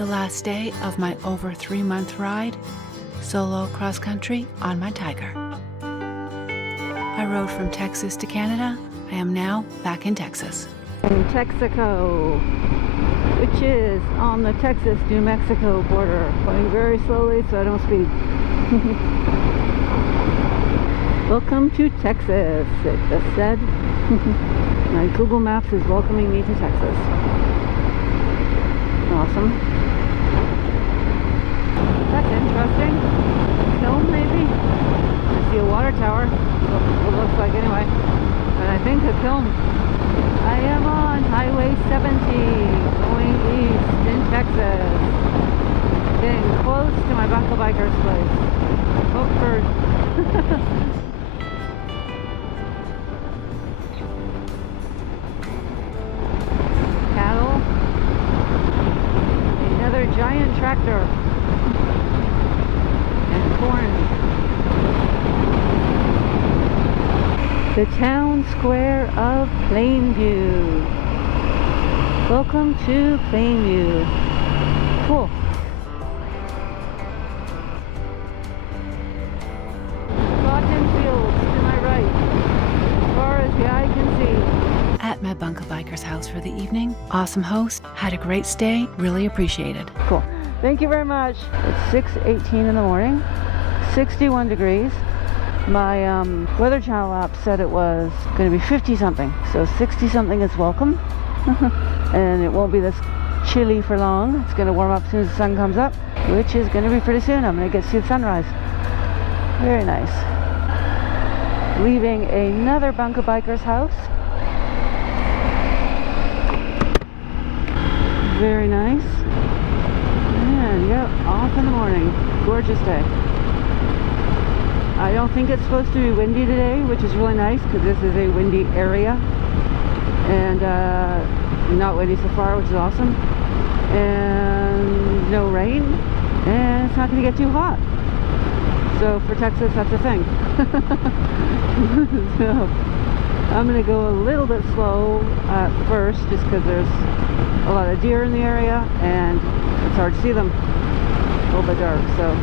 The last day of my over 3-month ride, solo cross-country on my Tiger. I rode from Texas to Canada. I am now back in Texas. In Texaco, which is on the Texas-New Mexico border. Going very slowly so I don't speed. Welcome to Texas, it just said. My Google Maps is welcoming me to Texas. Awesome. That's interesting. Film, maybe? I see a water tower. What it looks like anyway. But I think a film. I am on Highway 70, going east in Texas. Getting close to my Bunko Biker's place. Hope for... cattle. Another giant tractor. And corn. The town square of Plainview. Welcome to Plainview. Cool. Cotton fields to my right, as far as the eye can see. At my Bunko Biker's house for the evening. Awesome host. Had a great stay. Really appreciated. Cool. Thank you very much. It's 6:18 in the morning. 61 degrees. My Weather Channel app said it was going to be 50 something, so 60 something is welcome. And it won't be this chilly for long. It's going to warm up as soon as the sun comes up, which is going to be pretty soon. I'm going to get to see the sunrise. Very nice. Leaving another Bunko Biker's house. Very nice. And yeah, off in the morning. Gorgeous day. I don't think it's supposed to be windy today, which is really nice because this is a windy area. And not windy so far, which is awesome. And no rain. And it's not going to get too hot. So for Texas, that's a thing. So I'm going to go a little bit slow at first just because there's a lot of deer in the area and it's hard to see them. A little bit dark, so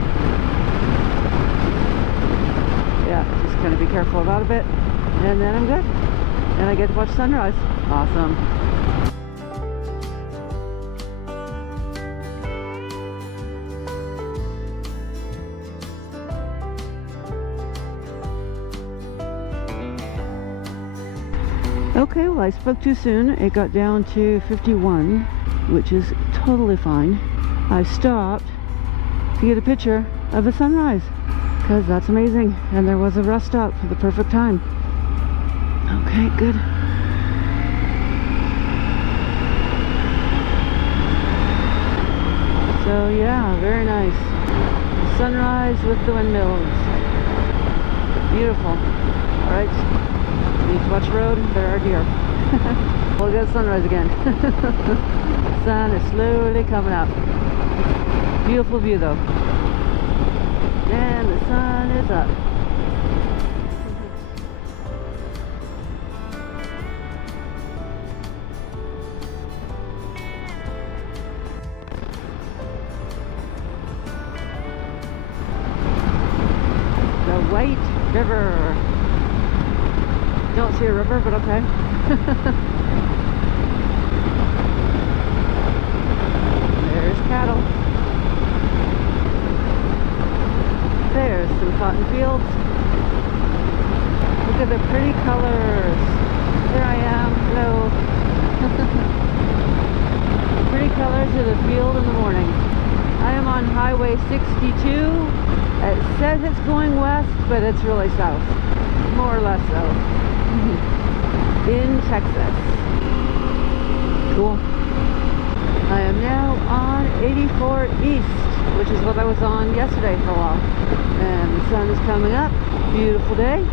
yeah, just kind of be careful about a bit, and then I'm good. And I get to watch sunrise. Awesome. Okay, well I spoke too soon. It got down to 51, which is totally fine. I stopped to get a picture of the sunrise because that's amazing, and there was a rest stop for the perfect time. Okay, good. So yeah, very nice. Sunrise with the windmills. Beautiful. Alright, need to watch the road, there are deer. We'll get sunrise again. Sun is slowly coming up. Beautiful view though. And the sun is up. The White River. Don't see a river, but okay. There's cattle. There's some cotton fields. Look at the pretty colors. There I am. Hello. Pretty colors of the field in the morning. I am on Highway 62. It says it's going west, but it's really south. More or less south. In Texas. Cool. I am now on 84 East, which is what I was on yesterday for a while. And the sun is coming up. Beautiful day.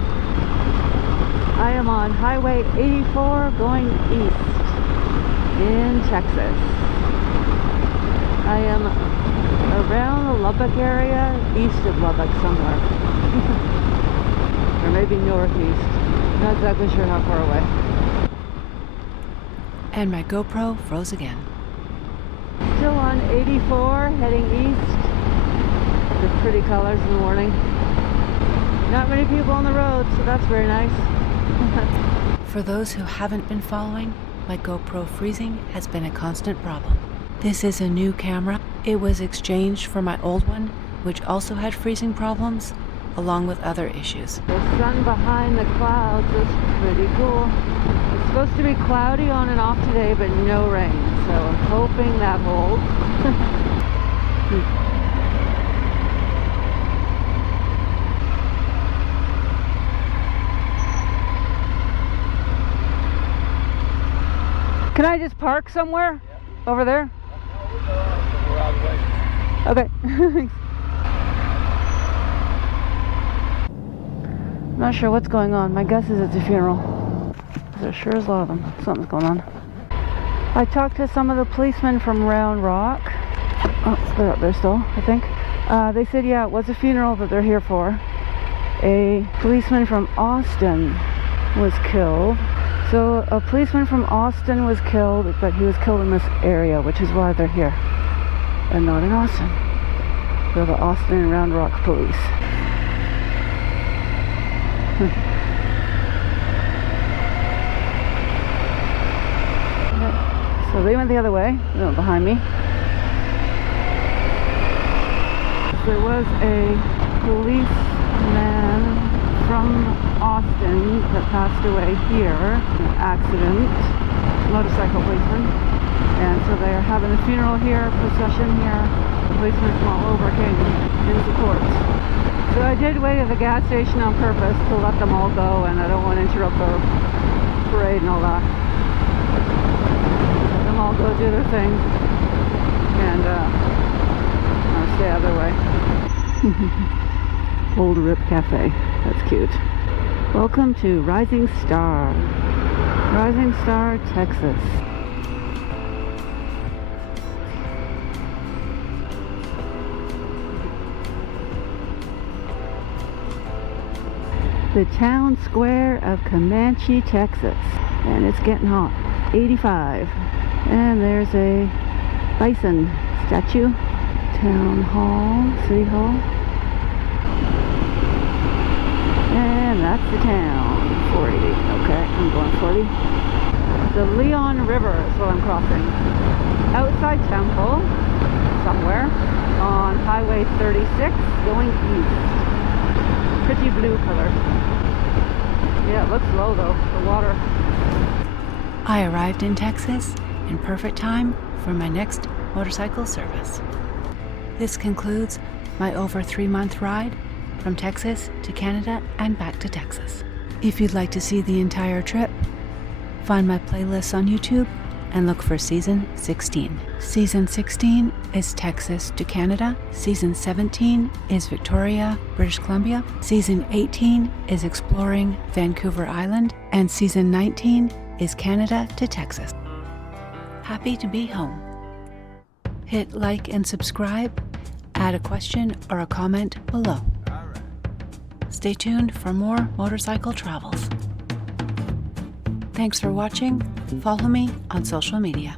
I am on Highway 84 going east in Texas. I am around the Lubbock area, east of Lubbock somewhere. Or maybe northeast. Not exactly sure how far away. And my GoPro froze again. Still on on 84 heading east. The pretty colors in the morning. Not many people on the road, so that's very nice. For those who haven't been following, my GoPro freezing has been a constant problem. This is a new camera. It was exchanged for my old one, which also had freezing problems, along with other issues. The sun behind the clouds is pretty cool. It's supposed to be cloudy on and off today, but no rain, so I'm hoping that holds. Can I just park somewhere? Yeah. Over there? Okay. I'm not sure what's going on. My guess is it's a funeral. There sure is a lot of them. Something's going on. I talked to some of the policemen from Round Rock. Oh, they're up there still, I think. They said, yeah, it was a funeral that they're here for. A policeman from Austin was killed. So a policeman from Austin was killed, but he was killed in this area, which is why they're here. And not in Austin. They're the Austin and Round Rock police. So they went the other way, they went behind me. There was a policeman from Austin that passed away here, an accident, motorcycle policeman. And so they're having a funeral here, procession here. The policemen from all over came in support. So I did wait at the gas station on purpose to let them all go, and I don't want to interrupt the parade and all that. Let them all go do their thing, and I'll stay out of their way. Old Rip Cafe, that's cute. Welcome to Rising Star, Texas. The town square of Comanche, Texas, and it's getting hot. 85, and there's a bison statue. Town Hall, City Hall, and that's the town. 40. Okay, I'm going 40. The Leon River is what I'm crossing. Outside Temple, somewhere on Highway 36, going east. Pretty blue color. Yeah, it looks low though, the water. I arrived in Texas in perfect time for my next motorcycle service. This concludes my over 3-month ride from Texas to Canada and back to Texas. If you'd like to see the entire trip, find my playlists on YouTube and look for Season 16. Season 16 is Texas to Canada. Season 17 is Victoria, British Columbia. Season 18 is exploring Vancouver Island. And Season 19 is Canada to Texas. Happy to be home. Hit like and subscribe. Add a question or a comment below. Stay tuned for more motorcycle travels. Thanks for watching. Follow me on social media.